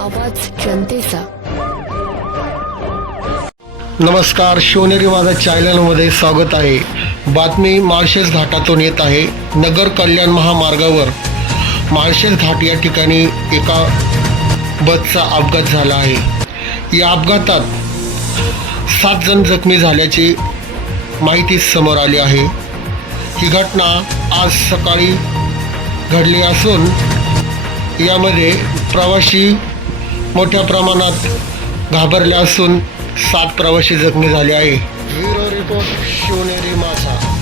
जनतेचा. नमस्कार शिवनेरी माझा चॅनलमध्ये स्वागत आहे. बातमी माळशेज घाटातून येत आहे. नगर कल्याण महामार्गावर माळशेज घाट या ठिकाणी एका बसचा अपघात झाला आहे. या अपघातात सात जण जखमी झाल्याची माहिती समोर आली आहे. ही घटना आज सकाळी घडली असून यामध्ये प्रवासी मोठ्या प्रमाणात घाबरले असून सात प्रवासी जखमी झाले आहे. ब्युरो रिपोर्ट शिवनेरी मासा.